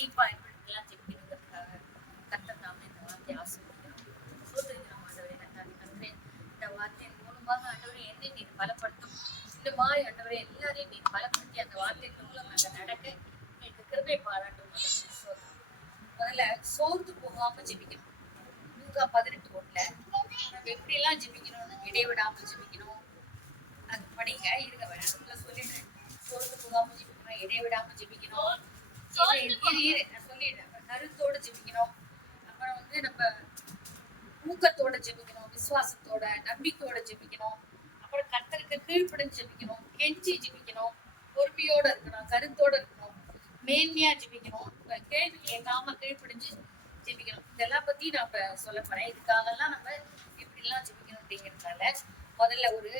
டீப்பா எல்லாம் ஜெபிக்கணுங்கிறதுக்காக கர்த்தர் நாம இந்த வார்த்தையை ஆசீர்வதிக்கிறோம். சோதரிக்கிறோம் ஆண்டவரே. கர்த்தரே இந்த வார்த்தையின் மூலமாக ஆண்டவரே என்னை நீர் பலப்படுத்தும். இந்த மாதிரி ஆண்டவரே எல்லாரையும் நீர் பலப்படுத்தி அந்த வார்த்தையின் மூலம் நாங்கள் நடக்க எனக்கு கிருபை பாராட்டும். முதல்ல சோர்ந்து போகாம ஜெபிக்கணும். லூக்கா 18:1 நம்ம எப்படி எல்லாம் ஜெபிக்கணும்னு இடைவிடாம ஜெபிக்கணும். அது படிங்க இருங்க வேணும்ல சொல்லிடுறேன். சோர்ந்து போகாம ஜெபிக்கணும், இடைவிடாம ஜெபிக்கணும். நான் சொல்லிடுறேன். கருத்தோட ஜெபிக்கணும். அப்புறம் நம்ம ஊக்கத்தோட ஜெபிக்கணும், விசுவாசத்தோட நம்பிக்கையோட ஜெபிக்கணும். அப்புறம் கர்த்தருக்கு கீழ்ப்படிஞ்சு ஜெபிக்கணும், கெஞ்சி ஜெபிக்கணும், பொறுமையோட இருக்கணும், கருத்தோட இருக்கணும், மேன்மையா ஜெபிக்கணும், கேள்வி கேட்காம கீழ்ப்படிஞ்சு ஜெபிக்கணும். இதெல்லாம் பத்தி நான் இப்ப சொல்ல போறேன். இதுக்காகலாம் நம்ம எப்படி எல்லாம் ஜெபிக்கணும் அப்படிங்கிறதுனால முதல்ல ஒரு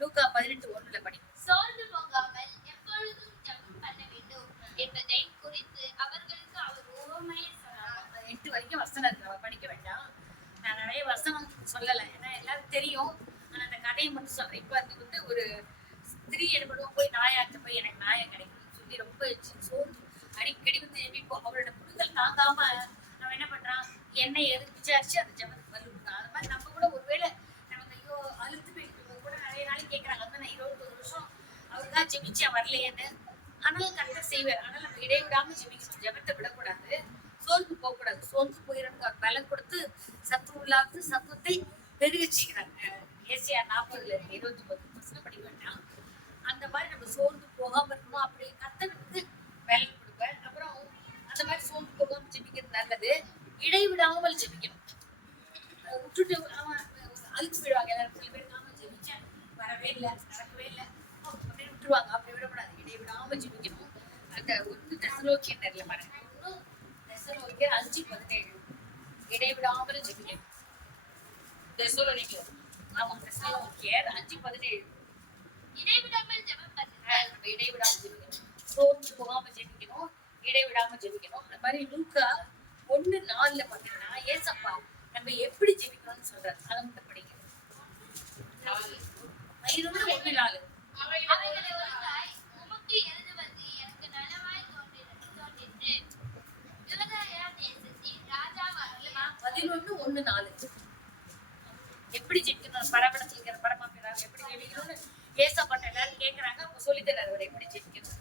லூக்கா 18:1 படி. சோர்ந்து போகாமல் எப்பொழுதும் ஜெபம் பண்ண வேண்டும் என்பதை குறித்து அவர்களுக்கு அவர் உவமையை சொன்னார். 8 வரைக்கும் வசனம் இருக்கு, நம்ம படிக்க வேண்டாம். நான் நிறைய வசனம் சொல்லலை, ஏன்னா எல்லாரும் தெரியும். ஆனா அந்த கதையை மட்டும் சொல்றேன். இப்ப அது ஒரு ஸ்திரீ எனப்படுவோம் போய் நாயாட்டு போய் எனக்கு நாயம் கிடைக்கும்னு சொல்லி ரொம்ப சோர்ந்து அடிக்கடி ஜெபிப்போம். அவரோட புடுங்கல் தாங்காம நம்ம என்ன பண்றான், எண்ணெய் விசாரிச்சு அந்த ஜபத்துக்கு வலு கொடுத்தான். அது மாதிரி நம்ம கூட ஒருவேளை நமக்கு ஐயோ அழுத்து போயிட்டு கூட நிறைய நாளைக்கு கேட்கறாங்க. அந்த நான் 21 வருஷம் அவருதான் ஜெபிச்சா வரலையேன்னு. ஆனாலும் கரெக்டா செய்வார். ஆனால் நம்ம இடைவிடாம ஜெபிக்கணும், ஜபத்தை விடக்கூடாது, சோர்ந்து போகக்கூடாது. சோர்ந்து போயிடணும். அவர் பலன் கொடுத்து சத்துவத்தை பெருக செய்கிறாங்க. ஏசியா 40:29 படிக்க வேண்டாம். அந்த மாதிரி நம்ம சோர்ந்து போகாம இருக்கணும். அப்படி கர்த்தருக்கு பலன் கொடுப்பேன். அப்புறம் அந்த மாதிரி சோர்ந்து போகாம ஜெபிக்கிறது நல்லது. இடைவிடாமல் ஜெபிக்கணும். விட்டுட்டு அழுத்து போயிடுவாங்க. எல்லாரும் சில பேர் நாம ஜெபிச்சேன் வரவே இல்லை, நடக்கவே இல்லை அப்படின்னு விட்டுருவாங்க. அப்படி விடக்கூடாது, இடைவிடாம ஜெபிக்கணும். அந்த 1 தெசலோனிக்கேயர் பாருங்க, 1 தெசலோனிக்கேயர் 5:17 இடைவிடாமல் ஜெபிக்கணும். தெசலோனிக்கேயர் 5:17 இடைவிடாமல் ஜெபம் பண்ணுங்கள். நம்ம இடைவிடாம ஜெபிக்கணும், சோர்ந்து போகாம ஜெபிக்கணும், இடைவிடாம ஜெபிக்கணும். அந்த மாதிரி லூக்கா 1:4 பாத்தீங்கன்னா ஏசப்பா நம்ம எப்படி ஜெபிக்கணும்னு சொல்றாரு. அதை மட்டும் படிங்க. 1:4 அவைகளை ஒருங்காய் உமக்கு எழுதுவது எனக்கு நலமாய் தோன்றிற்று. யூதேயா தேசத்தின் ராஜாவாகிய 11:1-4 எப்படி ஜெபிக்கணும், பரபரச்சிக்கிற பரமாக்கிறாங்க எப்படி ஜெபிக்கணும்னு ஏசப்பா எல்லாரும் கேட்கறாங்க. அப்ப சொல்லி தர்றாரு அவர் எப்படி ஜெபிக்கணும்.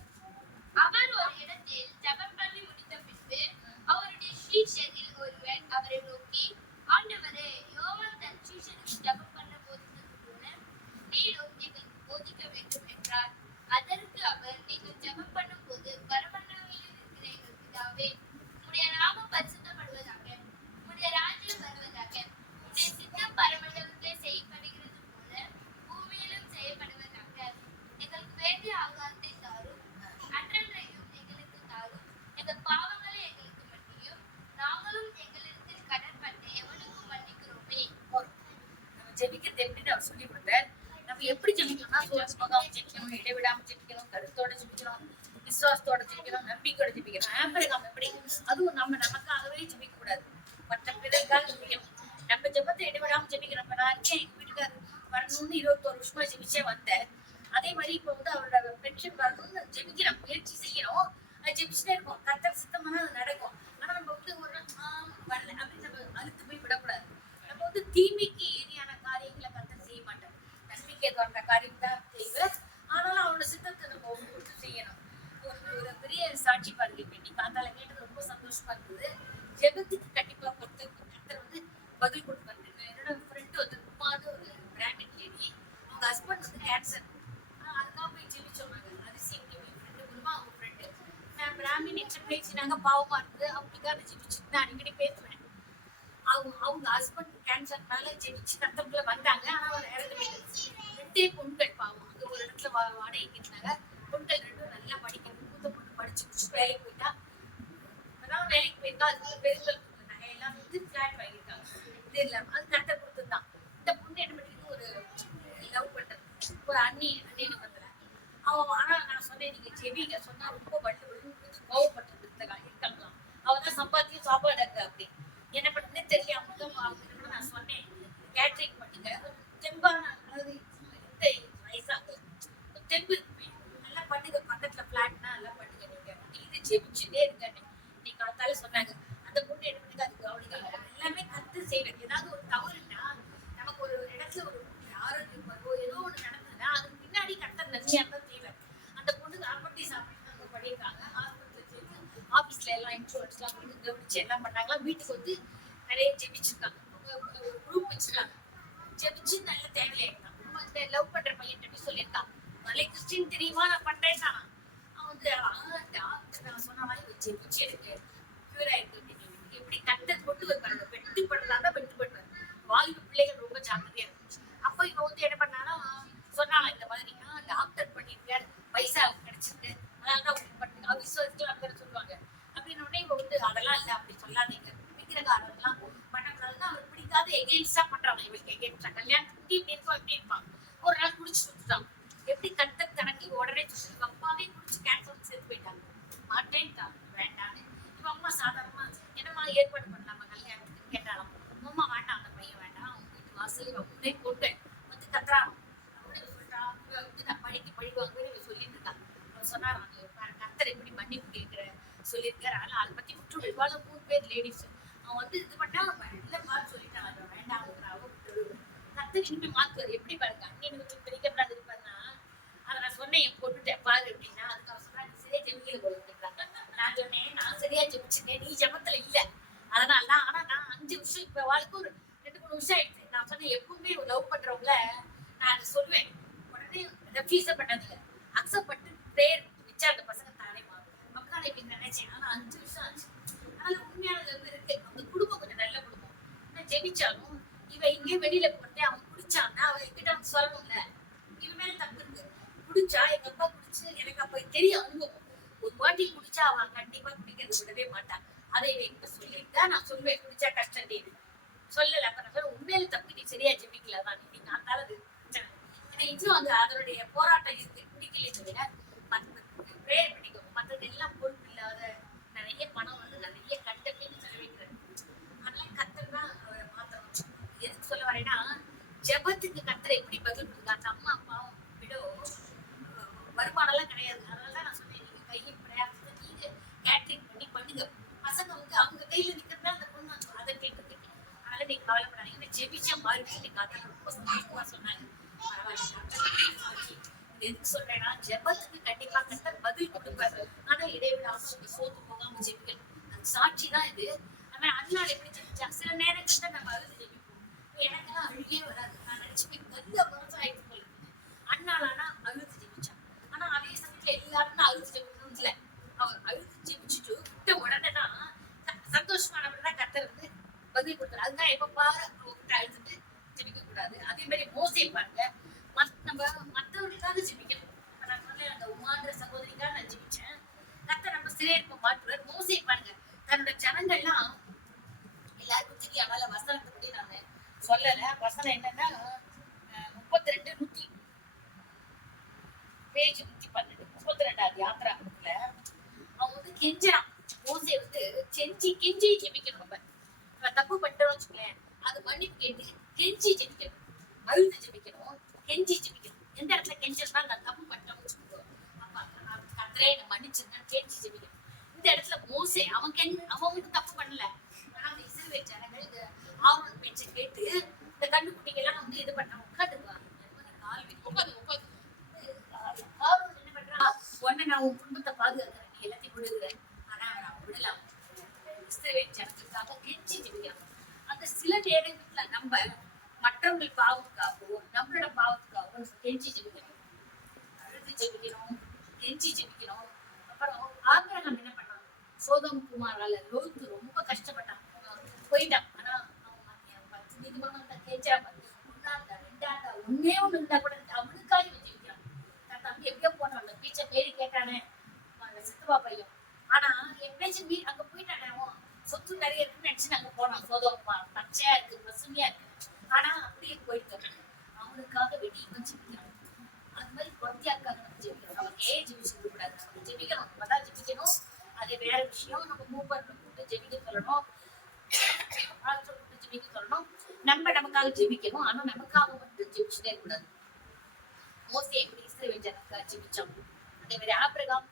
அவர் ஒரு இடத்தில் ஜெபம் பண்ணி முடித்த பின்பு அவருடைய சீஷரில் ஒருவன் அவரை நோக்கி, ஆண்டவரே, யோவான் தன் சீஷருக்கு ஜெபம் பண்ண போதித்தது போல நீரும் எங்களுக்கு போதிக்க வேண்டும் என்றார். அதற்கு அவர், நீங்கள் ஜெபம் பண்ணும் போது பரமண்டலங்களில் இருக்கிற எங்கள் பிதாவே, உம்முடைய நாமம் பரிசுத்தப்படுவதாக, உம்முடைய ராஜ்யம் வருவதாக, உம்முடைய சித்தம் பரமண்டலத்திலே செய்யப்படுகிறது போல பூமியிலும் செய்யப்படுவதாக. எங்களுக்கு வேண்டிய ஆகாரத்தை தாரும், அன்றன்றையும் எங்களுக்கு தாரும், எங்கள் பாவங்களை எங்களுக்கு மன்னியும், நாங்களும் எங்களிடத்தில் கடன் பண்ண எவனுக்கும் மன்னிக்கிறோமே. நம்ம ஜெபிக்கிறது எப்படின்னு அவர் சொல்லி கொடுத்தார். நம்ம எப்படி ஜெபிக்கணும்னா சோர்ந்து போகாம ஜெபிக்கணும், இடைவிடாம ஜெபிக்கணும், கருத்தோட ஜெபிக்கணும், விசுவாசத்தோட ஜெபிக்கணும், நம்பிக்கையோட ஜெபிக்கணும். ஆபிரகாம் எப்படி, அதுவும் நமக்காகவே ஜெபிக்க கூடாது, மற்ற பிறருக்காக ஜெபிக்கணும். நம்ம ஜெபத்தை இடைவிடாம ஜெபிக்கிறோம். நான் இருக்கேன், எங்க வீட்டுக்காரர் வரணும்னு 21 வருஷமா ஜெபிச்சே வந்தேன். அதே மாதிரி இப்ப அவரோட பென்ஷன் வரணும்னு ஜெபிக்கிறோம், முயற்சி செய்யணும். அது ஜெபிச்சுட்டே இருக்கும். கர்த்தர் சித்தமானா அது நடக்கும். ஆனா நம்ம ஒரு வரல அப்படின்னு நம்ம அழுத்து போய் விடக்கூடாது. நம்ம தீமைக்கு ஏரியான காரியங்களை கர்த்தர் செய்ய மாட்டோம், நன்மைக்கு வந்த காரியம் தான் செய்வார். ஆனாலும் அவனோட சித்தத்தை நம்ம ஒன்று செய்யணும். ஒரு பெரிய சாட்சி பாருங்க. இன்னைக்கு காத்தால கேட்டது ரொம்ப சந்தோஷமா இருந்தது. ஜெபத்துக்கு கண்டிப்பா கர்த்தர் பதில் கொடுப்பாரு. என்னோட ஃப்ரெண்டு உமான்னு ஒரு பிராமின் லேடி, அவங்க ஹஸ்பண்ட் கேன்சர். அதுக்காக போய் ஜெபிச்சோம். அதிசயம் ஃப்ரெண்டு மூலமா அவங்க ஃப்ரெண்டு நான் பிராமின் எக்ஸ்ட் பேசினாங்க. பாவமா இருக்குது அப்படிக்காக ஜெபிச்சுட்டு நான் அடிக்கடி பேசுவேன். அவங்க ஹஸ்பண்ட் கேன்சர்னால ஜெபிச்சு கத்தப்புல வந்தாங்க. ஆனா அவர் இறந்து போயிட்டாரு. 2 பொண்கள் பாவம். அங்க ஒரு இடத்துல வாடகைக்கு இருந்தாங்க. பொண்கள் 2 நல்லா படிக்கணும். மூத்த பொண்ணு படிச்சு முடிச்சு வேலைக்கு போயிட்டா. அதான் வேலைக்கு போயிருக்கா. அதுக்குள்ள பெருங்கள் நகையெல்லாம் ஃபிளாட் வாங்கியிருக்காங்க. இது இல்லாம அது கத்தர் கொடுத்துருந்தான். இந்த பொண்ணு என்ன பண்ணிட்டு ஒரு லவ் பண்றது, ஒரு அண்ணின்னு வந்துல ஆனா நான் சொன்னேன், நீங்க ஜெபிங்க சொன்னா ரொம்ப கோவப்பட்டு இருக்கலாம். அவதான் சம்பாத்தியம் சாப்பாடு இருக்கு அப்படி என்ன பண்ணுறதுனே தெரியல. அவங்க நான் சொன்னேன், கேட்ரிங் பண்ணுங்க, தெம்பான அதாவது வயசாக தெம்பு இருக்குமே நல்லா பண்ணுங்க, பக்கத்துல பிளாட்னா நல்லா பண்ணுங்க. நீங்க இது ஜெபிச்சுட்டே இருக்க. வீட்டுல எல்லாம் இன்ஃபுளுன்ஸ் எல்லாம் கொடுத்து கவனிச்சு எல்லாம் பண்ணாங்களா. வீட்டுக்கு வந்து நிறைய ஜெபிச்சிருக்காங்க. ஒரு குரூப் வச்சிருக்காங்க. ஜெபிச்சு நல்ல தேவையாயிருக்கான். லவ் பண்ற பையன் போய் சொல்லியிருக்கான், மலை கிறிஸ்டின் தெரியுமா, நான் பண்றேன்னா அவன் வந்து டாக்டர் நான் சொன்ன மாதிரி ஜெபிச்சு எனக்கு கியூர் ஆயிருக்கு அப்படின்னு. எப்படி கட்டை கொண்டு வைப்பாங்க, வெட்டு பண்றாங்க, வெட்டு பண்ணுவாங்க. வாலிப பிள்ளைகள் ரொம்ப ஜாக்கிரதையா இருந்துச்சு. அப்ப இவன் வந்து என்ன பண்ணானா சொன்னாலும் இந்த மாதிரி டாக்டர் பண்ணிருக்காரு, பைசா கிடைச்சிருக்கு, அதனாலதான் உங்களுக்கு பண்ணுங்க விசுவாசத்துல அப்படிதான் சொல்லுவாங்க. அப்படின்னு உடனே இவ வந்து அதெல்லாம் இல்ல அப்படி சொல்லாதீங்க, விக்கிரகாரம்லாம் பண்ணக்கூடாதுன்னா அவர் பிடிக்காத எகெயின்ஸ்டா பண்றாங்க. இவளுக்கு எகெயின்ஸ்டா கல்யாணத்துக்கு இப்படி இருக்கும் அப்படி இருப்பான். ஒரு நாள் குடிச்சு வந்துட்டான். எப்படி கட்ட கணக்கி உடனே சொல்லிட்டு அப்பாவே குடிச்சு கேன்சர் சேர்த்து போயிட்டாங்க. மாட்டேன்ட்டான், வேண்டான்னு. இவ அம்மா சாதாரணமா என்னம்மா ஏற்பாடு பண்ணலாமா கல்யாணத்துக்கு கேட்டாலும் அம்மா வேண்டாம், அந்த பையன் வேண்டாம், அவங்க வீட்டு வாசல் முன்னே போட்டு வந்து கத்துறான். பழிவாங்க சொல்லிட்டு இருக்காங்க. அவர் சொன்னாராம், கர்த்தர் எப்படி மன்னிப்பு கேட்கிற சொல்லியிருக்காரு, ஆனா அதை பத்தி விட்டு இவாள 3 பேர் லேடிஸ் அவன் வந்து இது பண்ணா நல்ல மார்க் சொல்லிட்டான், வேண்டாம் கர்த்தர் இனிமே மாத்துவார். எப்படி பாருங்க அண்ணன் வந்து பிரிக்கப்படாது இருப்பாருன்னா அதை நான் சொன்னேன் என் பொண்ணுட்டேன் பாரு அப்படின்னா, அதுக்கு அவர் சொன்னா நீ சரியா ஜெபிக்கல போல இருக்காங்க. நான் சொன்னேன் நான் சரியா ஜெபிச்சுட்டேன், நீ ஜெபத்துல இல்ல, அதனாலதான். ஆனா நான் 5 வருஷம் இப்ப வாழ்க்கை ஒரு 2-3 வருஷம் ஆயிடுச்சு. நான் சொன்னேன் எப்பவுமே லவ் பண்றவங்கள நான் அதை சொல்லுவேன், உடனே ரெஃப்யூஸ் பண்ணதில்ல, அக்செப்ட் பண்ணி பிரேயர் வச்சா அந்த பசங்க தானே மாறும். மக்கள் இப்படி நினைச்சேன். ஆனா 5 வருஷம் ஆச்சு. அதனால உண்மையான லவ் இருக்கு. அந்த குடும்பம் கொஞ்சம் நல்ல குடும்பம். நான் ஜெபிச்சாலும் இவ இங்கே வெளியில போட்டு அவன் குடிச்சான்னா அவன் எங்கிட்ட அவன் சொல்லணும்ல, இவன் மேல தப்பு இருக்கு. குடிச்சா எங்க அப்பா குடிச்சு எனக்கு அப்ப தெரியும் அனுபவம். ஒரு வாட்டி குடிச்சா அவன் கண்டிப்பா குடிக்கிறது விடவே மாட்டான். அதை இவன் என்கிட்ட சொல்லிட்டா நான் சொல்லுவேன் குடிச்சா கஷ்டம் நீ சொல்லல. அப்ப நான் சொல்ல உண்மையில தப்பு, நீ சரியா ஜெபிக்கல தான் நீங்க அந்தால இன்னும் அந்த அதனுடைய போராட்டம் இருக்கு. குடிக்கல தவிர பிரேயர் பண்ணிக்கோங்க. மற்றது எல்லாம் பொறுப்பு இல்லாத நிறைய பணம் வந்து நிறைய கண்டக்ட் செலவிக்கிறது. அதெல்லாம் கத்தர் தான் அவரை மாத்திரம். எதுக்கு சொல்ல வரேன்னா ஜெபத்துக்கு கத்தரை எப்படி பதில் கொடுங்க. அந்த அம்மா அப்பாவும் விட வருமானம் எல்லாம் கிடையாது. அதனாலதான் நான் சொன்னேன், நீங்க கையில் பிரயாசத்தை நீங்க கேட்டரிங் பண்ணி பண்ணுங்க. பசங்க வந்து அவங்க கையில நிக்கிறதா அந்த பொண்ணு அதை கேட்டு. அதனால நீங்க கவலைப்படாதீங்க, ஜெபிச்சா மாறிட்டு நீங்க அதை ரொம்ப சந்தோஷமா சொன்னாங்க. எதுக்கு சொல்றேன்னா ஜெபத்துக்கு கண்டிப்பா கர்த்தர் பதில் கொடுப்பாரு. ஆனா இடைவிடாம சோத்து போகாம ஜெபிக்கணும். அது சாட்சி தான் இது. ஆனா அதனால எப்படி ஜெபிச்சா சில நேரங்கள்ல நம்ம அழுது ஜெபிப்போம். எனக்கெல்லாம் அழுகே வராது. நான் நினைச்சுப்பேன் நல்ல மனசா ஆயிட்டு போல அண்ணாலானா அழுது ஜெபிச்சான். ஆனா அதே சமயத்துல எல்லாரும் அழுது ஜெபிக்கணும் இல்ல, அவர் அழுது ஜெபிச்சுட்டு விட்ட உடனே தான் சந்தோஷமானவர்தான் கர்த்தர் வந்து பதில் கொடுத்தாரு. அதுதான் எப்ப பாரு அவர்கிட்ட அழுதுட்டு ஜெபிக்க கூடாது. அதே மாதிரி மோசே பாருங்க, நம்ம மற்றவர்களுக்காக ஜெபிக்கணும். நான் சொன்னேன் அந்த உமான்ற சகோதரிக்காக நான் ஜெபிச்சேன். கர்த்தர் நம்ம சிறையிருப்ப மாற்றுவார். மோசே பாருங்க, தன்னோட ஜனங்கள்லாம் எல்லாருக்கும் தெரியும். அதனால வசனத்தை பத்தி நான் சொல்லல. வசனம் என்னன்னா 32 பேஜ் 112 32வது யாத்திரா புக்ல அவன் வந்து கெஞ்சான். மோசே வந்து கெஞ்சி ஜெபிக்கணும். நம்ம தப்பு பண்ணிட்டோம்னு வச்சுக்கலேன், அது மன்னிப்பு கேட்டு கெஞ்சி ஜெபிக்கணும். அழுது ஜெபிக்கணும், கெஞ்சி ஜெபிக்கணும். எந்த இடத்துல கெஞ்சா நான் தப்பு பண்ணிட்டோம்னு வச்சுக்கோ, அப்பா கர்த்தரே என்னை மன்னிச்சிருந்தா கெஞ்சி ஜெபிக்கணும். இந்த இடத்துல மோசே அவன் மட்டும் தப்பு பண்ணல. ஆனா அந்த இஸ்ரவேல் ஜனங்கள் இந்த ஆரோன் பேச்சை கேட்டு இந்த கண்ணுக்குட்டிகள் எல்லாம் வந்து இது பண்ண உட்காந்துக்குவாங்க. உட்காந்து ஆரோன் என்ன பண்றான், உடனே நான் உன் குடும்பத்தை பாதுகாக்கிறேன், நீ எல்லாத்தையும் விடுகிறேன். ஆனா அவன் விடலாம். இஸ்ரவேல் ஜனத்துக்காக கெஞ்சி ஜெபிக்கிறான். அந்த சில நேரங்கள்ல நம்ம மற்றவங்கள் பாவத்துக்காகவும் நம்மளோட பாவத்துக்காகவும் கெஞ்சி ஜெபிக்கணும், அழுது ஜெபிக்கணும், கெஞ்சி ஜெபிக்கணும். அப்புறம் ஆபிரகாம் என்ன பண்ணான், சோதோம் குமாரால லோத்து ரொம்ப கஷ்டப்பட்டான், போயிட்டான். ஆனா அவன் நீதிமன்றம் கேட்கிறா, ஒன்னாண்டா 2ஆண்டா ஒன்னே ஒண்ணு இருந்தா கூட அவனுக்காக ஜெபிக்கிறான். தன் தம்பி எங்கேயோ போனான், அந்த பீச்சை பேரி கேட்டானே அந்த சித்துவா பையன். ஆனா எப்படியாச்சும் அங்க போயிட்டானே, அவன் சொத்து நிறைய இருக்குன்னு நினைச்சு நாங்க போனோம். சோதோம் பச்சையா இருக்கு, பசுமையா இருக்கு. ஆனா அப்படியே போயிட்டு அவனுக்காக வெட்டி இவன் ஜெபிக்கிறான். அது மாதிரி குழந்தையாக்காக நம்ம ஜெபிக்கணும். நமக்கு ஜெபிச்சு கூடாது, நம்ம ஜெபிக்கணும், நம்மதான் ஜெபிக்கணும். அது வேற விஷயம். நம்ம மூப்பர் கூட்டு ஜெபிக்க சொல்லணும், ஜெபிக்க சொல்லணும். நம்ம நமக்காக ஜெபிக்கணும். ஆனா நமக்காக மட்டும் ஜெபிச்சுட்டே கூடாது. மோசே எப்படி இஸ்ரவேல் ஜனத்துக்காக ஜெபிச்சான், அதே மாதிரி ஆபிரகாம்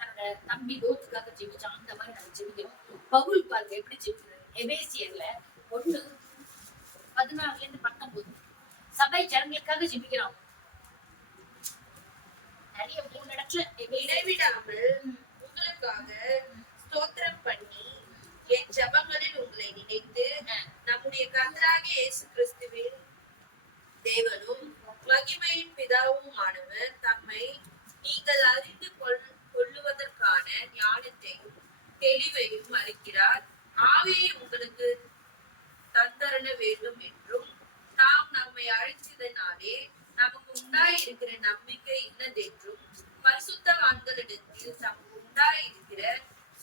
தன்னோட தம்பி லோத்துக்காக ஜெபிச்சான். அந்த மாதிரி நம்ம ஜெபிக்கணும். பவுல் பாருங்க எப்படி ஜெபிக்கிறாரு. எபேசியர்ல 1:14-19 சபை ஜனங்களுக்காக ஜெபிக்கிறோம். நிறைய 3 இடத்துல இடைவிடாமல் உங்களுக்காக ஸ்தோத்திரம் கர்த்தராகிய இயேசு கிறிஸ்துவின் தேவனும் மகிமையின் பிதாவுமானவர் தம்மை நீங்கள் அறிந்து கொள்ளுவதற்கான ஞானத்தையும் தெளிவையும் அளிக்கிறார். ஆவியை உங்களுக்கு தந்தரள வேண்டும் என்றும் தாம் நம்மை அழைத்ததினாலே நமக்கு உண்டாயிருக்கிற நம்பிக்கை இன்னதென்றும் பரிசுத்தவான்களிடத்தில் தமக்கு உண்டாயிருக்கிற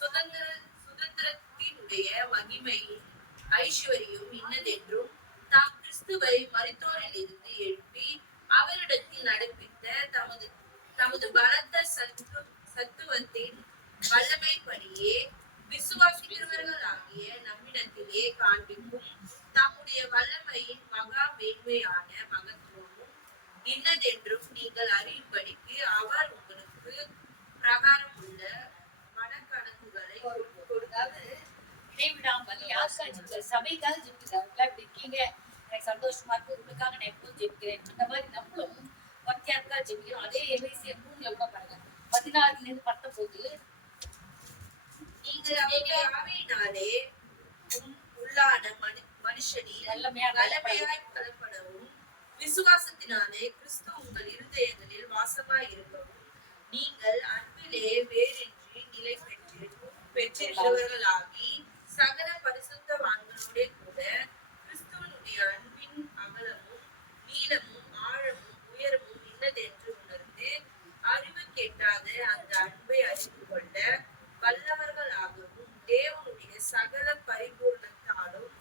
சுதந்திரத்தினுடைய மகிமையின் ஐஸ்வர்யம் இன்னதென்றும் தாம் கிறிஸ்துவை மரித்தோரிலிருந்து எழுப்பி அவரிடத்தில் நடப்பித்த தமது பலத்த சத்துவத்தின் வல்லமைப்படியே விசுவாசிக்கிறவர்களாகிய நம்மிடத்திலே காண்பிக்கும் தம்முடைய வல்லமையின் மகா மேன்மையான மகத்துவமும் இன்னதென்றும் நீங்கள் அறியும்படிக்கு அவர் உங்களுக்கு பிரகாரம் உள்ள மனக்கணக்குகளை கொடுக்காது இடைவிடாமல் யாருக்கா ஜெபிக்கிற சபைக்காக ஜெபிக்கிறாங்க. இப்படி இருக்கீங்க, எனக்கு சந்தோஷமா இருக்கு, உங்களுக்காக நான் எப்பவும் ஜெபிக்கிறேன். அந்த மாதிரி நம்மளும் பக்தியாருக்கா ஜெபிக்கிறோம். அதே எபேசியர் 3 பாருங்க 16-19 நீங்கள் அவருடைய ஆவியினாலே உள்ளான மனுஷனில் வல்லமையாய் பலப்படவும் விசுவாசத்தினாலே கிறிஸ்து உங்கள் இருதயங்களில் வாசமாய் இருக்கவும் நீங்கள் அன்பிலே வேறின்றி நிலை பெற்றிருக்கிறவர்களாகி சகல பரிசுத்தவான்களோட கூட கிறிஸ்துவனுடைய அன்பின் அகலமும் நீளமும் ஆழமும் உயரமும் இன்னதென்று உணர்ந்து அறிவு கெட்டாத அந்த அன்பை அறிந்து கொள்ள வல்லவர்களாகவும் தேவனுடைய சகல பரிபூர்ணத்தாலும்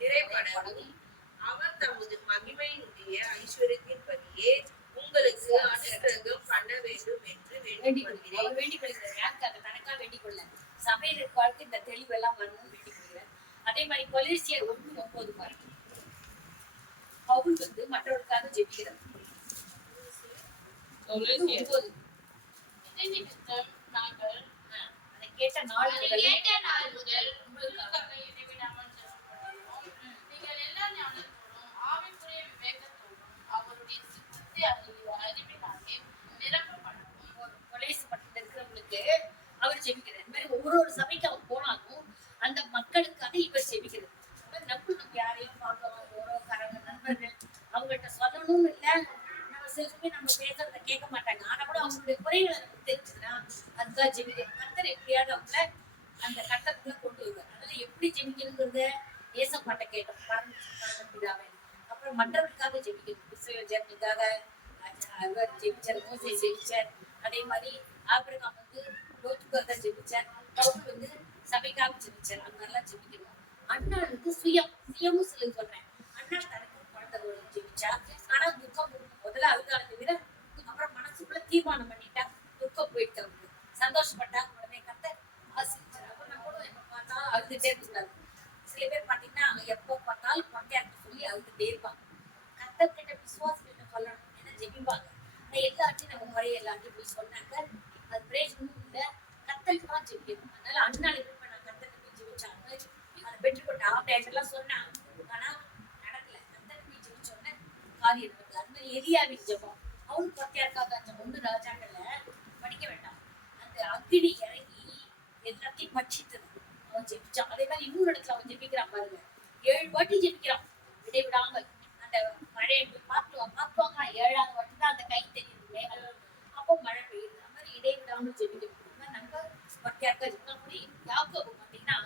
நிறைப்படவும் அவர் தமது மகிமையினுடைய ஐஸ்வர்யத்தின்படியே உங்களுக்கு அனுகிரகம் பண்ண வேண்டும் என்று வேண்டிக் கொள்கிறேன். தனக்கா வேண்டிக் கொள்ள சபையில் இருப்பாருக்கு இந்த தெளிவெல்லாம் வரணும்னு வேண்டிக் கொள்கிறேன். அதே மாதிரி கொலேசியர் 1:9 பாருங்க. பவுல் மற்றவர்களுக்காக ஜெபிக்கிறார். 9 இதை நிமித்தம் நாங்கள் அதை கேட்ட நாள் முதல் உங்களுக்காக இடைவிடாமல் ஜெபம் பண்ணுவோம். நீங்கள் எல்லா ஞானத்தோடும் ஆவிக்குரிய விவேகத்தோடும் அவருடைய சித்தத்தை அறிவினாலே நிரப்பப்படவும். கொலேசி பட்டத்தில் இருக்கிறவங்களுக்கு அவர் ஜெபிக்கிறார். இந்த மாதிரி ஒவ்வொரு சபைக்கு அவர் போனாலும் அந்த மக்களுக்காக இவர் ஜெபிக்கிறார். நம்ம யாரையும் பார்க்கலாம், உறவுக்காரங்க, நண்பர்கள் அவங்கள்ட்ட சொல்லணும்னு இல்லை, நம்ம சிலருமே நம்ம பேசுறத கேட்க மாட்டாங்க. ஆனா கூட அவங்களுடைய குறைகளை நமக்கு தெரிஞ்சுதுன்னா அதுக்காக ஜெபிக்கிறோம். கர்த்தர் எப்படியாவது அவங்கள அந்த கட்டத்துக்குள்ள கொண்டு வருவார். அதனால எப்படி ஜெபிக்கணுங்கிறத ஏசப்பாட்ட கேட்டோம், பரம்பிதாவே. அப்புறம் மற்றவர்களுக்காக ஜெபிக்கணும். இஸ்ரவேலர்களுக்காக அவர் ஜெபிச்சார், மோசே ஜெபிச்சார். அதே மாதிரி ஆபிரகாம் லோத்துக்காக ஜெபிச்சார். பவுல் சபைக்காக ஜெபிச்சார். அந்த மாதிரிலாம் ஜெபிக்கணும். அண்ணாளுக்கு சுயமும் சிலர் சொல்றேன். அண்ணா தனக்கு குழந்தை ஜெபிச்சா, ஆனா துக்கம் முதல்ல அழுதாளுக்கு விட அப்புறம் மனசுக்குள்ள தீர்மானம் பண்ணிட்டா, துக்கம் போயிட்டு அவருக்கு சந்தோஷப்பட்டா, உடனே கர்த்தர் ஆசீர்வதிச்சார். அப்புறம் நம்ம கூட எப்ப பார்த்தாலும் அழுதுட்டே இருக்கக்கூடாது. சில பேர் பாத்தீங்கன்னா எப்போ பார்த்தாலும் பண்டையார்ட்ட சொல்லி அழுதுட்டே இருப்பாங்க. கர்த்தர் கிட்ட விசுவாசம் சொல்லணும், ஏன்னா ஜெபிப்பாங்க. எல்லாத்தையும் நம்ம முறைய எல்லாத்தையும் போய் சொன்னாங்க அது பிரயோஜனமும் இல்லை. கர்த்தருக்கு தான் ஜெபிக்கணும். அதனால அண்ணாளுக்கு இப்ப நான் கர்த்தருக்கு போய் ஜெபிச்சாங்க, அதை பெற்றுக்கொண்ட ஆப்டேஷன்லாம் சொன்னாங்க. ஆனா நடக்கல. கர்த்தருக்கு போய் ஜெபிச்சோன்னே காரியம் நடக்குது. அது மாதிரி எலியாவின் ஜெபம், அவனுக்கு பக்தியாருக்காக அந்த 1 ராஜாக்கள்ல படிக்க வேண்டாம், அந்த அக்கினி இறங்கி எல்லாத்தையும் பட்சித்தது அவன் ஜெபிச்சான். அதே மாதிரி இன்னொரு இடத்துல அவன் ஜெபிக்கிறான் பாருங்க, 7 வாட்டி ஜெபிக்கிறான் இடைவிடாமல். அந்த மழையை பார்த்துவாங்க. 7ஆவது வாட்டி தான் அந்த கை தெரியுது மேல, அப்போ மழை பெய்யுது. அந்த மாதிரி இடைவிடாமல் ஜெபிக்கணும். நம்ம பக்தியாருக்கா ஜெபிக்கலாம். அப்படி யாக்கோபு பார்த்தீங்கன்னா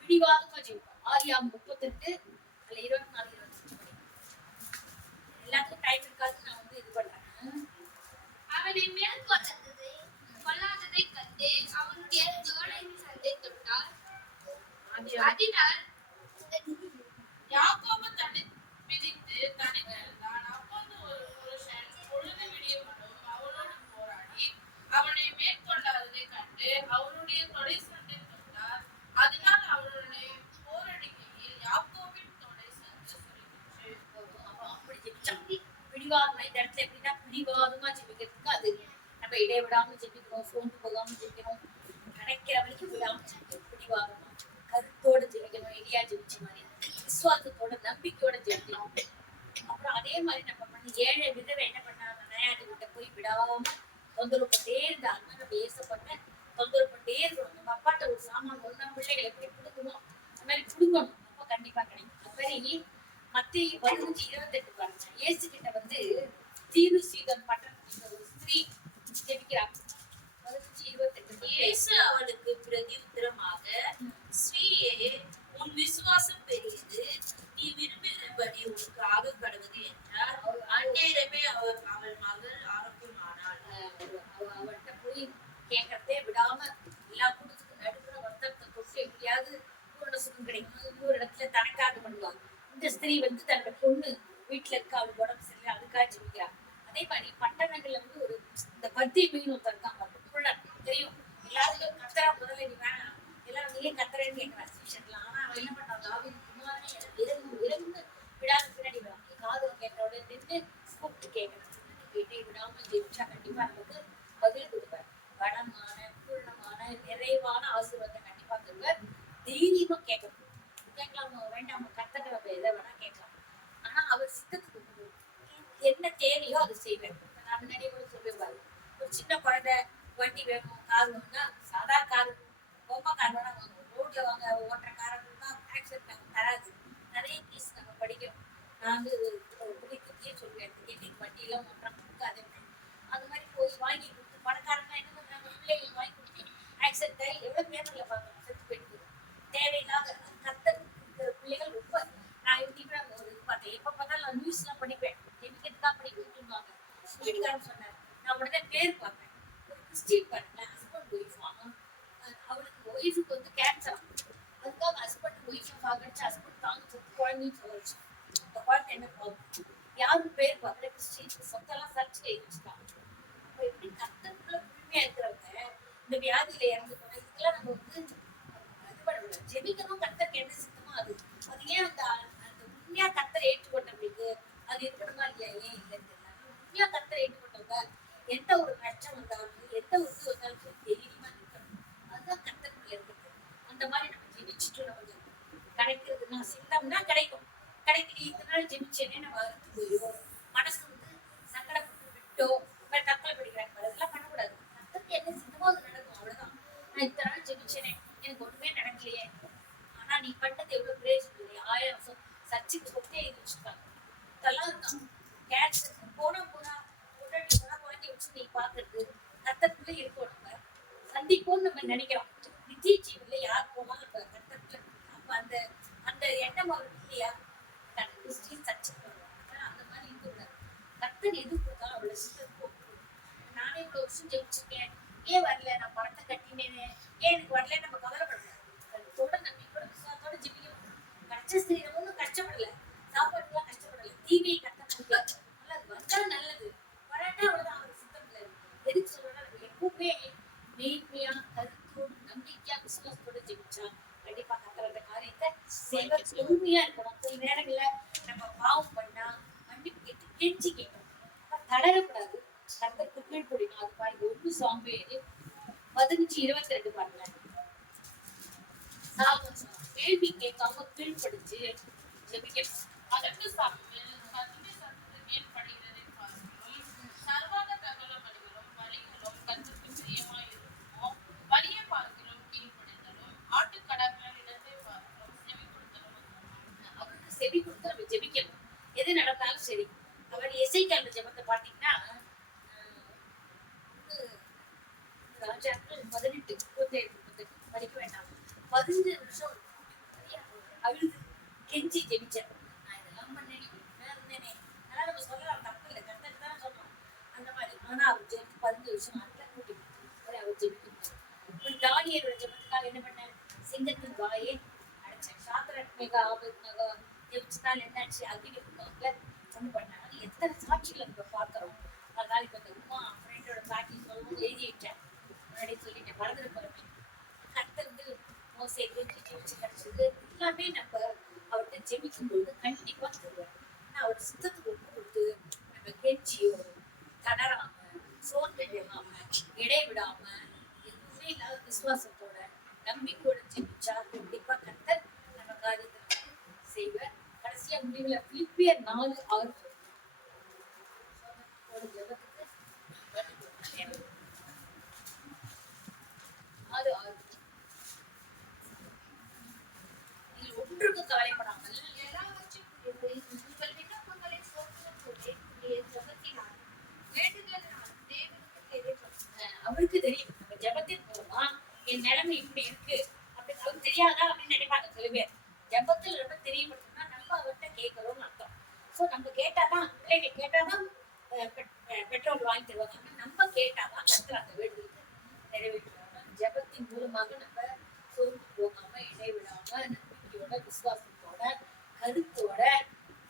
பிடிவாதமா ஜெபிப்பான். 6:38 அதுல 24-25 எல்லாத்துக்கும் டைம் இருக்காது. நான் இது பண்றேன். அவனை கொல்லாததை கண்டு அவனுடைய தோளையின் சண்டை தொட்டார். அதனால் யாக்கோபு பிடித்து தனித்திருந்தான். அப்போது ஒரு புருஷன் பொழுது விடியப்படும் அவனோடு போராடி அவனை மேற்கொள்ளாததை கண்டு அவனுடைய தொடை சண்டை தொட்டார். அதனால் அவனுடைய போரடிக்கையில் யாக்கோபின் தொடை சண்டை சுருங்கிற்று. அப்படி ஜெபிச்சாங்க. பிடிவாதம் இந்த இடத்துல எப்படின்னா பிடிவாதமா ஜெபிக்கிறதுக்கு அது நம்ம இடைவிடாம ஜெபிக்கணும், சோர்ந்து போகாம ஜெபிக்கணும், கிடைக்கிற வரைக்கும் விடாம ஜெபிக்கணும். பிடிவாதமா கருத்தோட ஜெபிக்கணும். எலியா ஜெபிச்ச மாதிரி விசுவாசத்தோட நம்பிக்கையோட ஜெபிக்கணும். அப்புறம் அதே மாதிரி நம்ம பண்ணி 7 விதவை என்ன பண்ணாங்க, நயாதிகிட்ட போய் விடாம தொந்தரவு பண்ணிட்டே இருந்தாங்க. நம்ம ஏசப்பட்ட தொந்தரவு பண்ணிட்டே இருக்கணும். நம்ம அப்பாட்ட ஒரு சாமான் ஒரு நம்ம பிள்ளைகளை எப்படி கொடுக்கணும், அந்த மாதிரி கொடுக்கணும். அப்ப கண்டிப்பா கிடைக்கும். அது மாதிரி 15:28 பாருங்க. இயேசு கிட்ட வந்து தீரு சீதோன் பட்டணத்துல ஒரு ஸ்திரீ ஜெபிக்கிறா. 15:28 இயேசு அவளுக்கு பிரதியுத்தரமாக, ஸ்ரீயே, உன் விசுவாசம் பெரியது, நீ விரும்பினபடி உனக்கு ஆகக் கடவுது என்றார். அந்நேரமே அவள் மகள் ஆரோக்கியமானாள். அவள்கிட்ட போய் கேட்கறதே விடாம எல்லா கூட்டத்துக்கும் நடுப்புற வர்த்தகத்தை தொட்டு எப்படியாவது பூரண சுகம் கிடைக்கும். இன்னொரு இடத்துல தனக்காக பண்ணுவாங்க. இந்த ஸ்திரீ வந்து தன்னோட பொண்ணு வீட்டுல இருக்க அவளுக்கு உடம்பு சரியில்லை, அதுக்காக ஜெபிக்கிறா. அதே மாதிரி பட்டணங்கள்ல வந்து ஒரு இந்த பத்தி மீன் ஒருத்தர் இருக்காங்க, தெரியும் எல்லாருக்கும் கத்தரா. முதல்ல நீ வேணாம், எல்லாரும் நீயே கத்தரேன்னு கேட்கிறா சீஷன்லாம். ஆனா அவன் என்ன பண்றான், தாவீது குமாரனே இறங்கு இறங்கு விடாது பின்னாடி வரான். காதல் கேட்டோட நின்று கூப்பிட்டு கேட்கறான். கேட்டே விடாம ஜெபிச்சா கண்டிப்பா நமக்கு பதில் கொடுப்பார். வளமான பூர்ணமான நிறைவான ஆசீர்வாதம் கண்டிப்பா தருவார். தைரியமா கேட்கணும். கேட்கலாமா வேண்டாமா, கத்தக்கிற எதை வேணா கேட்கலாம். ஆனா அவர் சித்தத்துக்கு என்ன தேவையோ அதை செய்வார். நான் முன்னாடியே கூட சொல்லுவாரு, ஒரு சின்ன குழந்தை வண்டி வேணும், கார் வேணும்னா சாதா கார் பொம்மை கார் வேணா வாங்குவோம். ரோட்ல வாங்க ஓட்டுற காரங்களுக்கு தான் ஆக்சிடென்ட் தராது. நிறைய கேஸ் நம்ம படிக்கிறோம். நான் வந்து குறிப்பிட்டே சொல்லுவேன், இன்னைக்கு வண்டி எல்லாம் ஓட்டுறாங்க அதே மாதிரி அது மாதிரி போய் வாங்கி கொடுத்து பணக்காரங்க என்ன பண்றாங்க, பிள்ளைகளுக்கு வாங்கி கொடுத்து ஆக்சிடென்ட் ஆகி எவ்வளவு பேப்பர்ல பார்க்கணும், செத்து போயிட்டு தேவையில்லாத கத்த பிள்ளைகள் ரொம்ப. நான் இப்படி ஒரு இது பார்த்தேன், எப்ப பார்த்தாலும் நான் நியூஸ் எல்லாம் படிப்பேன், எதுக்கெதுக்காக படிக்க சொல்லுவாங்க. வீட்டுக்காரன் சொன்னார், நான் உடனே பேர் பார்ப்பேன். ஒரு கிறிஸ்டின் பாருங்களேன், ஹஸ்பண்ட் ஒய்ஃப் ஆகும். அவளுக்கு ஒய்ஃபுக்கு வந்து கேன்சர், அதுக்காக ஹஸ்பண்ட் ஒய்ஃப் சாகடிச்சு ஹஸ்பண்ட் தாங்க செத்து குழந்தைன்னு சொல்லிச்சு. அந்த குழந்தை என்ன ப்ராப்ளம், யாரும் பேர் பார்க்கல, கிறிஸ்டின் சொத்தெல்லாம் சர்ச்சில் எழுதிச்சுட்டாங்க. அப்போ எப்படி கத்தத்துக்குள்ள உண்மையா இருக்கிறவங்க இந்த வியாதியில இறந்து போனா இதுக்கெல்லாம் நம்ம வந்து இது பண்ண முடியாது. ஜெபிக்கணும், கத்தருக்கு என்ன சித்தமோ அது அது ஏன் அந்த அந்த உண்மையா கத்தரை ஏற்றுக்கொண்டவங்களுக்கு அது இருக்கணுமா இல்லையா, ஏன் இல்லைன்னு தெரியல. உண்மையா கத்தரை ஏற்றுக்கொண்டவங்க எந்த ஒரு நஷ்டம் வந்தாலும் எந்த ஒரு இது வந்தாலும் சரி தைரியமா நிற்கணும். அதுதான் கத்தருக்குள்ள இருக்குது. அந்த மாதிரி நம்ம ஜெபிச்சுட்டு நமக்கு கிடைக்கிறதுனா சித்தம்னா கிடைக்கும். கிடைக்கல இத்தனை நாள் ஜெபிச்சேனே நம்ம அறுத்து போயிடும். மனசு வந்து சங்கடப்பட்டு விட்டோ தற்கொலை படிக்கிறாங்க, அதெல்லாம் பண்ணக்கூடாது. கத்தருக்கு என்ன சித்தமோ அது நடக்கும், அவ்வளவுதான். நான் இத்தனை நாள் ஜெபிச்சேனே எனக்கு ஒண்ணுமே நடக்கலையே, ஆனா நீ பண்ணது எவ்வளவு பிரயோஜனம் இல்லையா. 1000 வருஷம் சர்ச்சுக்கு சொத்தே எழுதி வச்சிருக்காங்க, இதெல்லாம் இருக்கான். கேன்சர் போனா முன்னாடி போனா குழந்தை வச்சு நீ பாக்குறது கத்தத்துக்குள்ள இருக்கோம். நம்ம சந்திப்போம்னு நம்ம நினைக்கிறோம். நித்திய ஜீவன்ல யார் போனாலும் நம்ம கத்தத்துல அப்ப அந்த அந்த எண்ணம் அவருக்கு இல்லையா, கிறிஸ்டின் சர்ச்சுக்கு வருவாங்க. அந்த மாதிரி இருக்கக்கூடாது. கத்தர் எது கொடுத்தாலும் அவளோட சித்தத்துக்கு நானே இவ்வளவு வருஷம் ஜெயிச்சிருக்கேன், ஏன் வரல, நான் பணத்தை கட்டினேனே ஏன் எனக்கு வரல, நம்ம கவலைப்படலாம். அதோட நம்பிக்கையோட விசுவாசத்தோட ஜெபிக்கணும். கஷ்ட ஸ்திரீ ஒன்றும் கஷ்டப்படல, சாப்பாட்டுலாம் கஷ்டப்படல, தீவியை கஷ்டப்படல. நல்லா அது வந்தா நல்லது, வராட்டா அவ்வளவுதான். அவர் சித்தத்துல எதுக்கு சொல்றேன்னா, நம்ம எப்பவுமே நேர்மையா கருத்தோடு நம்பிக்கையா விசுவாசத்தோட ஜெபிச்சா கண்டிப்பா கத்தர் அந்த காரியத்தை செய்வ. பொறுமையா இருக்கணும். சில நேரங்கள்ல நம்ம பாவம் பண்ணா மன்னிப்பு கேட்டு கெஞ்சி கேட்கணும், தளரக்கூடாது. கத்தருக்கு கீழ்ப்படிணும். அது பாருங்க 1 சாமுவேல் 15:22 பாருங்க. கேள்வி கேட்காம கீழ்ப்படிச்சு ஜெபிக்கணும். அதற்கு சாமுவேல், கர்த்தருடைய சத்தத்துக்கு கீழ்ப்படிகிறதை பார்க்கிறோம் சர்வாத தகவல பலிகளும் பலிகளும் கர்த்தருக்கு பிரியமாயிருக்குமோ. பலியை பார்க்கிறோம் கீழ்ப்படிதலும், ஆட்டுக்கடாக்கள் இடத்தை பார்க்கிறோம் செவி கொடுத்தலும். அவருக்கு செவி கொடுத்து நம்ம ஜெபிக்கணும். எது நடந்தாலும் சரி. அவர் எசேக்கியேல் ஜெபத்தை பார்த்தீங்கன்னா ராஜாக்கள் 18:27 படிக்க வேண்டாம். 15 வருஷம் அழுது கெஞ்சி ஜெபிச்சேன். நான் இதெல்லாம் பண்ணேன், இருந்தேனே, அதெல்லாம் நம்ம சொல்லலாம், தப்பு இல்லை, கத்தர் தான் சொல்றோம் அந்த மாதிரி. ஆனா அவர் ஜெபிச்சு 15 வருஷம் ஆட்களை கூட்டி அவர் ஜெபிக்கணும். தானியேலோட ஜெபத்துக்காக என்ன பண்ணார், சிங்கத்தின் வாயை அடைச்சார். சாத்ராக் மேஷாக் ஆபேத்நேகோ ஜெபிச்சதால் என்னாச்சு, அக்னி குண்டத்துல ஒண்ணு பண்ணாங்க. எத்தனை சாட்சிகளை நம்ம பார்க்கிறோம். அதனால இப்ப இந்த உமா ஃப்ரெண்டோட சாட்சி சொல்லணும்னு எழுதிட்டேன், முன்னாடி சொல்லிட்டேன், மறந்துருப்பாரு. கர்த்தர் வந்து மோசே கெஞ்சி ஜெபிச்சு கிடைச்சது எல்லாமே நம்ம அவர்கிட்ட ஜெபிக்கும் பொழுது கண்டிப்பா தருவார். அவரோட சித்தத்துக்கு ஒப்பு கொடுத்து நம்ம கெஞ்சியோ தளராம சோர்ந்து விடாம இடைவிடாம எதுவுமே இல்லாத விசுவாசத்தோட நம்பிக்கையோட ஜெபிச்சா கண்டிப்பா கர்த்தர் நம்ம காரியத்தை செய்வார். கடைசியா முடிவுல பிலிப்பியர் 4:6 ஜெபத்துக்கு 6:6 நீங்கள் ஒன்றுக்கு கவலைப்படாமல் எல்லாவற்றையும் அவருக்கு தெரியும் நம்ம ஜெபத்தின் மூலமா என் நிலைமை இப்படி இருக்கு அப்படின்னு அவருக்கு தெரியாதா அப்படின்னு நினைப்பாங்க சில பேர். ஜெபத்தில் ரொம்ப தெரியப்படுத்தணும்னா நம்ம அவர்கிட்ட கேட்கிறோம்னு அர்த்தம். ஸோ நம்ம கேட்டாதான், பிள்ளைகள் கேட்டாதான் பெட்ரோல் வாங்கி தருவாங்க. ஆனா நம்ம கேட்டாதான் கர்த்தர் அந்த வேண்டுதலுக்கு நிறைவேற்றுவாங்க. ஜெபத்தின் மூலமாக நம்ம சோர்ந்து போகாம, இடைவிடாம, நம்பிக்கையோட, விசுவாசத்தோட, கருத்தோட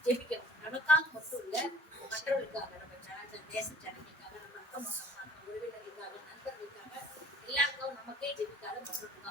ஜெபிக்கணும். நமக்காக மட்டும் இல்ல, மற்றவர்களுக்காக, நம்ம தேச ஜனங்களுக்காக, நம்ம அக்கம் பக்கம் உறவினர்களுக்காக, நண்பர்களுக்காக, எல்லாருக்கும் நமக்கே ஜெபிக்காத மற்றவர்கள்